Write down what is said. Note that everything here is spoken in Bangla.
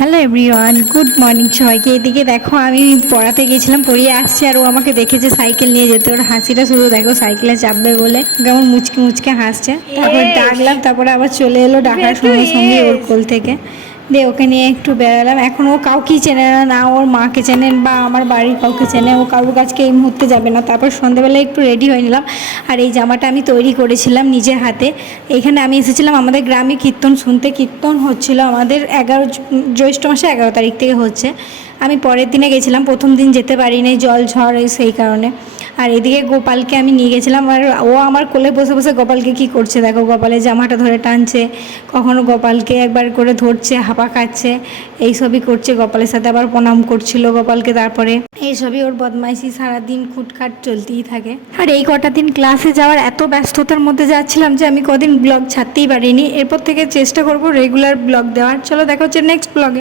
হ্যালো এভরিওয়ান, গুড মর্নিং সবাইকে। এদিকে দেখো আমি পড়াতে গেছিলাম, পড়িয়ে আসছি আর ও আমাকে দেখেছে সাইকেল নিয়ে যেতে। ওর হাসিটা শুধু দেখো, সাইকেলে চাপবে বলে কেমন মুচকে মুচকে হাসছে। তারপর ডাকলাম, তারপরে আবার চলে এলো ডাকার সঙ্গে সঙ্গে ওর কোল থেকে। দিয়ে ওকে নিয়ে একটু বেড়ালাম। এখন ও কাউকেই চেনে না, না ওর মাকে চেনেন বা আমার বাড়ির কাউকে চেনে। ও কারোর কাছকে এই মুহূর্তে যাবে না। তারপর সন্ধ্যেবেলায় একটু রেডি হয়ে নিলাম। আর এই জামাটা আমি তৈরি করেছিলাম নিজের হাতে। এখানে আমি এসেছিলাম আমাদের গ্রামে কীর্তন শুনতে। কীর্তন হচ্ছিল আমাদের জ্যৈষ্ঠ মাসে 11 তারিখ থেকে হচ্ছে। আমি পরের দিনে গেছিলাম, প্রথম দিন যেতে পারিনি, জল ঝড় সেই কারণে। আর এদিকে গোপালকে আমি নিয়ে গেছিলাম, আর ও আমার কোলে বসে বসে গোপালকে কি করছে দেখো, গোপালের জামাটা ধরে টানছে, কখনো গোপালকে একবার করে ধরছে, হাঁপা খাচ্ছে, এইসবই করছে। গোপালের সাথে আবার প্রণাম করছিল গোপালকে। তারপরে এইসবই ওর বদমাইশি সারাদিন খুটখাট চলতেই থাকে। আর এই কটা দিন ক্লাসে যাওয়ার এত ব্যস্ততার মধ্যে যাচ্ছিলাম যে আমি কদিন ব্লগ ছাড়তেই পারিনি। এরপর থেকে চেষ্টা করব রেগুলার ব্লগ দেওয়ার। চলো দেখা হচ্ছে নেক্সট ব্লগে।